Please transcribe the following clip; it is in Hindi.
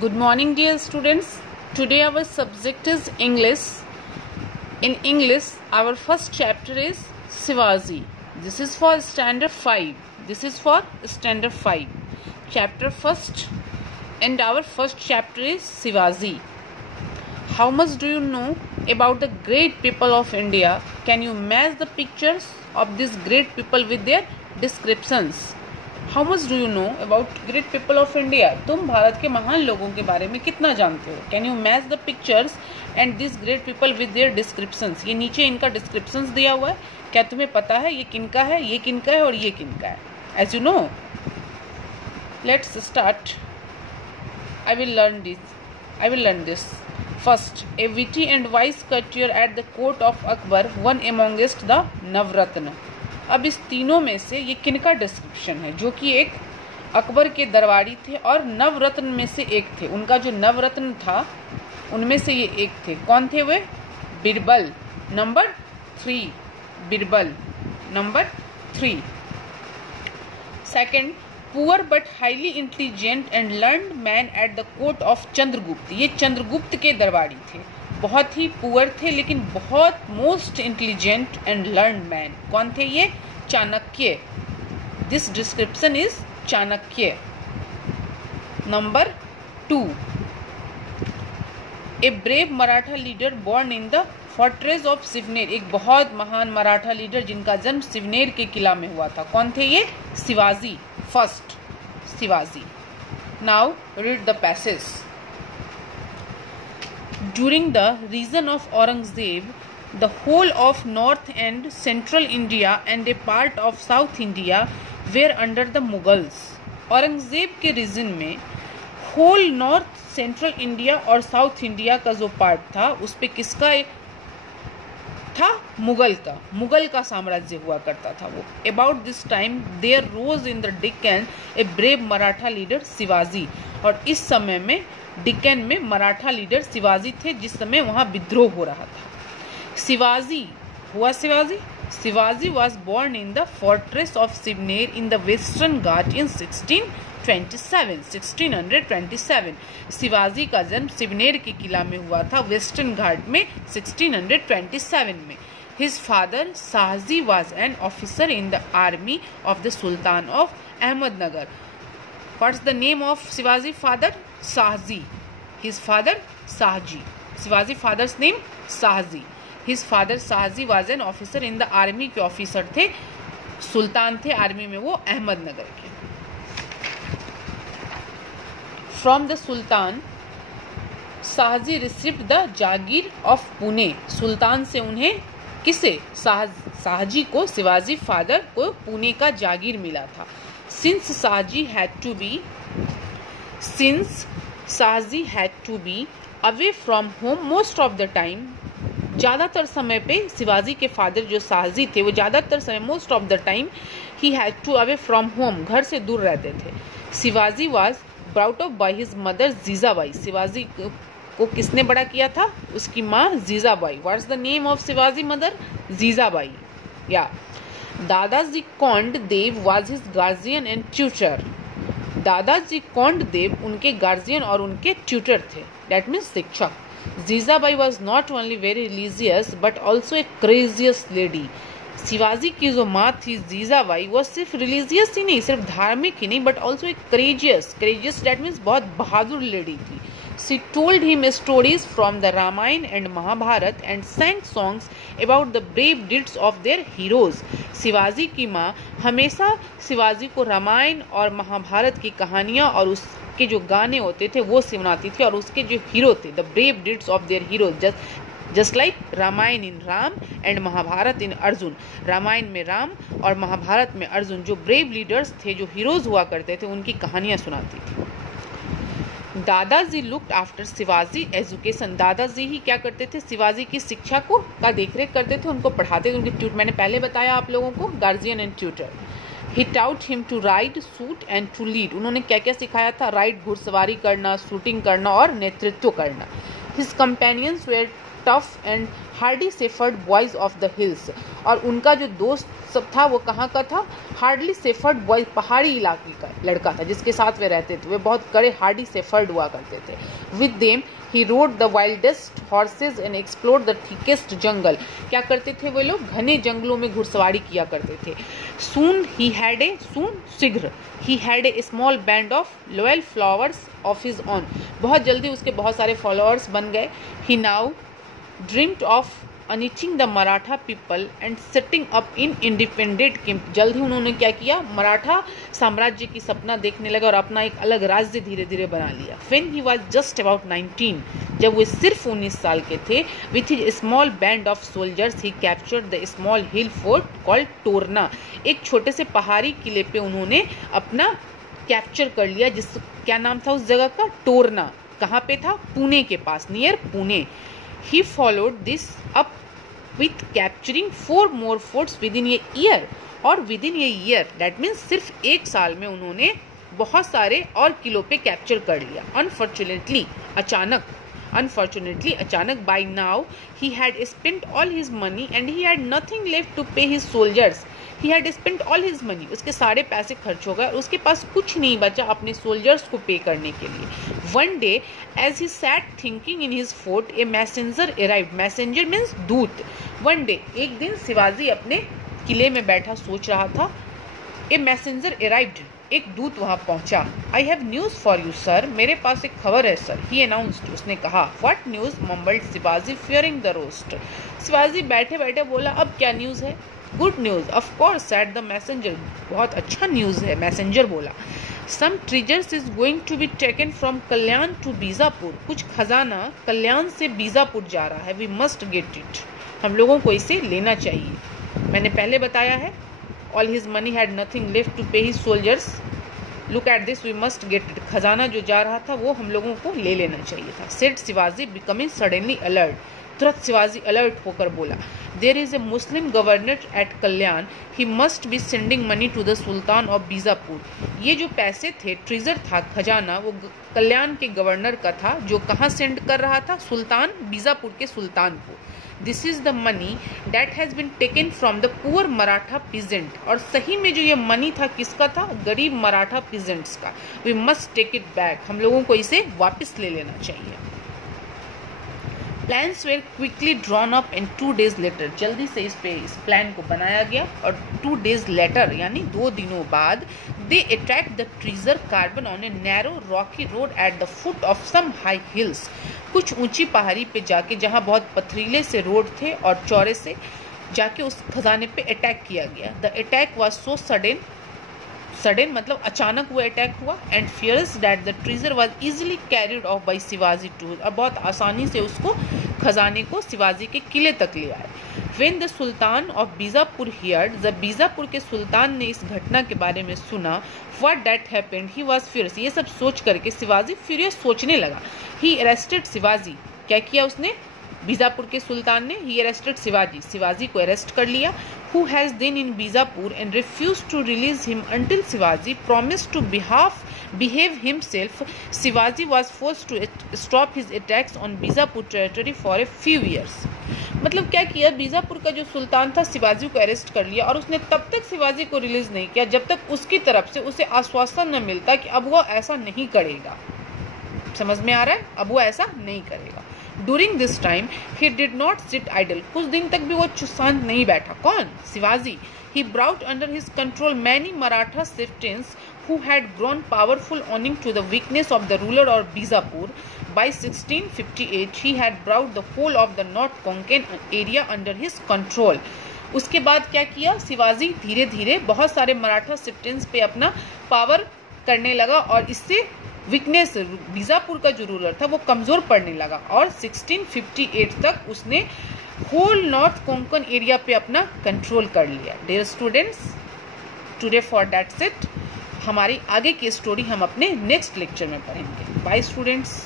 Good morning, dear students. Today our subject is English. In English, our first chapter is Shivaji. This is for standard 5. Chapter first, and our first chapter is Shivaji. How much do you know about the great people of India? Can you match the pictures of these great people with their descriptions? How much do you know about great people of India? तुम भारत के महान लोगों के बारे में कितना जानते हो? Can you match the pictures and these great people with their descriptions? ये नीचे इनका descriptions दिया हुआ है. क्या तुम्हें पता है ये किनका है, ये किनका है और ये किनका है? As you know, let's start. I will learn this. First, a witty and wise courtier at the court of Akbar, one amongst the Navratna. अब इस तीनों में से ये किनका डिस्क्रिप्शन है जो कि एक अकबर के दरबारी थे और नवरत्न में से एक थे. उनका जो नवरत्न था उनमें से ये एक थे. कौन थे वे? Birbal number 3. Birbal number 3. Second, poor but highly intelligent and learned man at the court of Chandragupta. ये चंद्रगुप्त के दरबारी थे. बहुत ही पुअर थे लेकिन बहुत most intelligent and learned man. कौन थे ये? Chanakya. This description is Chanakya. Number 2, a brave Maratha leader born in the fortress of Shivner. एक बहुत महान मराठा लीडर जिनका जन्म शिवनेर के किला में हुआ था. कौन थे ये? Shivaji. First Shivaji. Now read the passage. During the reign of Aurangzeb, the whole of North and Central India and a part of South India were under the Mughals. Aurangzeb के रीजन में होल नॉर्थ सेंट्रल इंडिया और साउथ इंडिया का जो पार्ट था उस पे किसका था? मुगल का साम्राज्य हुआ करता था वो. About this time there rose in the Deccan a brave Maratha leader Shivaji. और इस समय में डिक्कन में मराठा लीडर शिवाजी थे जिस समय वहां विद्रोह हो रहा था. Shivaji was born in the fortress of Shivneri in the western Ghat in 1627. Shivaji का जन्म शिवनेर के किला में हुआ था वेस्टर्न घाट में 1627 में. His father Shahji was an officer in the army of the sultan of Ahmednagar. What's the name of Shivaji father? Shahji. His father Shahji. Shivaji father's name Shahji. His father Shahji was an officer in the army. के ऑफिसर थे, सुल्तान थे आर्मी में वो अहमदनगर के. From the Sultan, Shahji received the Jagir of Pune. सुल्तान से उन्हें किसे? शाहजी को, शिवाजी फादर को पुणे का जागीर मिला था. Since Shahji had to be away from home most of the time, ज़्यादातर समय पे शिवाजी के फादर जो शाहजी थे वो ज़्यादातर समय most of the time he had to away from home, घर से दूर रहते थे. Shivaji was brought up by his mother Jijabai. Shivaji को किसने बड़ा किया था? उसकी माँ Jijabai. What's the name of Shivaji mother? Jijabai. या दादाजी Kondadev was his guardian and tutor. दादाजी कोंडदेव उनके गार्जियन और उनके ट्यूटर थे. That means शिक्षक. Jijabai was not only very religious but also a courageous lady. Shivaji की जो माँ थी जीजाबाई वो सिर्फ रिलीजियस ही नहीं, सिर्फ धार्मिक ही नहीं, बट ऑल्सो एक करेजियस that means बहुत बहादुर लेडी थी. She told him stories from the Ramayana and Mahabharata and sang songs about the brave deeds of their heroes. Shivaji की माँ हमेशा शिवाजी को रामायण और महाभारत की कहानियाँ और उसके जो गाने होते थे वो सुनाती थी, और उसके जो हीरो थे, the brave deeds of their heroes, just like Ramayana in Ram and Mahabharata in Arjun. Ramayana में राम और महाभारत में अर्जुन जो ब्रेव लीडर्स थे, जो हीरोज हुआ करते थे, उनकी कहानियाँ सुनाती थी. दादाजी लुक्ड आफ्टर शिवाजी एजुकेशन. दादाजी ही क्या करते थे? शिवाजी की शिक्षा को का देखरेख करते थे, उनको पढ़ाते थे. उनके मैंने पहले बताया आप लोगों को, guardian and tutor. He taught him to ride, shoot and to lead. उन्होंने क्या क्या सिखाया था? राइड घुड़सवारी करना, शूटिंग करना और नेतृत्व करना. His companions were tough and hardy shepherd boys of the hills. और उनका जो दोस्त सब था वो कहाँ का था? हार्डली सेफर्ड बॉयज, पहाड़ी इलाके का लड़का था जिसके साथ वे रहते थे। वे बहुत कड़े हार्डी सेफर्ड हुआ करते थे। With them he rode the wildest horses and explore the thickest jungle. क्या करते थे वो लोग? घने जंगलों में घुड़सवारी किया करते थे। शीघ्र ही had a small band of loyal followers of his own. बहुत जल्दी उसके बहुत सारे फॉलोअर्स बन गए। He now dreamed of uniting the Maratha people and setting up in independent king. जल्द ही उन्होंने क्या किया? मराठा साम्राज्य की सपना देखने लगा और अपना एक अलग राज्य धीरे धीरे बना लिया। When he was just about 19, जब वो सिर्फ 19 साल के थे, with his small band of soldiers he captured the small hill fort called टोरना। एक छोटे से पहाड़ी किले पे उन्होंने अपना कैप्चर कर लिया, जिस क्या नाम था उस जगह का? टोरना। कहाँ पे था? पुणे के पास, near Pune. He followed this up with capturing 4 more forts within a year। और within a year that means सिर्फ एक साल में उन्होंने बहुत सारे और किलों पे कैप्चर कर लिया। Unfortunately, अचानक by now he had spent all his money and he had nothing left to pay his soldiers। He had spent all his money, उसके सारे पैसे खर्च हो गए और उसके पास कुछ नहीं बचा अपने सोल्जर्स को पे करने के लिए। One day, as he sat thinking in his fort, a messenger arrived। Messenger means दूत। One day, एक दिन शिवाजी अपने किले में बैठा सोच रहा था। A messenger arrived, एक दूत वहां पहुंचा। I have news for you, sir। मेरे पास एक खबर है सर। He announced, उसने कहा। What news? mumbled Shivaji fearing the roast। Shivaji बैठे बैठे बोला, अब क्या न्यूज है? Good news of course said the messenger। बहुत अच्छा न्यूज है, मैसेंजर बोला। Some treasures is going to be taken from Kalyan to Bijapur. कुछ खजाना कल्याण से बीजापुर जा रहा है। We must get it। हम लोगों को इसे लेना चाहिए। मैंने पहले बताया है, all his money had nothing left to pay his soldiers। Look at this, we must get it। खजाना जो जा रहा था वो हम लोगों को ले लेना चाहिए था। Said Shivaji becoming suddenly alert। तुरंत शिवाजी अलर्ट होकर बोला, there is a Muslim governor at Kalyan, he must be sending money to the sultan of Bijapur. ये जो पैसे थे, ट्रेजर था, खजाना, वो कल्याण के गवर्नर का था, जो कहाँ सेंड कर रहा था? सुल्तान, बीजापुर के सुल्तान को। This is the money that has been taken from the poor Maratha peasant. और सही में जो ये मनी था किसका था? गरीब मराठा पीजेंट्स का। We must take it back. हम लोगों को इसे वापस ले लेना चाहिए। Plans were quickly drawn up and 2 days later, जल्दी से इस प्लान को बनाया गया और 2 days later यानी 2 दिनों बाद they attacked the treasure caravan on a narrow rocky road at the foot of some high hills। कुछ ऊंची पहाड़ी पे जाके, जहाँ बहुत पथरीले से रोड थे और चौड़े से जाके उस खजाने पे अटैक किया गया। The attack was so sudden मतलब अचानक वो अटैक हुआ। And fierce that the treasure was easily carried off by Shivaji too. और बहुत आसानी से उसको खजाने को शिवाजी के किले तक ले आए। When the sultan of Bijapur heard, जब बीजापुर के सुल्तान ने इस घटना के बारे में सुना, what that happened, he was furious. ये सब सोच करके शिवाजी फ्यूरियस सोचने लगा। ही अरेस्टेड शिवाजी। क्या किया उसने? बीजापुर के सुल्तान ने ही अरेस्टेड शिवाजी को अरेस्ट कर लिया। who has been in Bijapur and refused to release him until Shivaji promised to behave himself. Shivaji was forced to stop his attacks on Bijapur territory for a few years। मतलब क्या किया? बीजापुर का जो सुल्तान था शिवाजी को अरेस्ट कर लिया और उसने तब तक शिवाजी को रिलीज नहीं किया जब तक उसकी तरफ से उसे आश्वासन न मिलता कि अब वो ऐसा नहीं करेगा। समझ में आ रहा है? अब वो ऐसा नहीं करेगा। During this time, he did not sit idle। कुछ दिन तक भी वो शांत नहीं बैठा। कौन? Shivaji. He brought under his control many Maratha chieftains who had grown powerful owing to the weakness of the ruler of Bijapur। By 1658, he had brought the whole of the North Konkan area under his control। उसके बाद क्या किया? शिवाजी धीरे धीरे बहुत सारे मराठा चिफ्टेंस पे अपना पावर करने लगा और इससे वीकनेस, बीजापुर का जो रूलर था वो कमजोर पड़ने लगा और 1658 तक उसने होल नॉर्थ कोंकण एरिया पे अपना कंट्रोल कर लिया। Dear students, today for that's it. हमारी आगे की स्टोरी हम अपने नेक्स्ट लेक्चर में पढ़ेंगे। Bye students.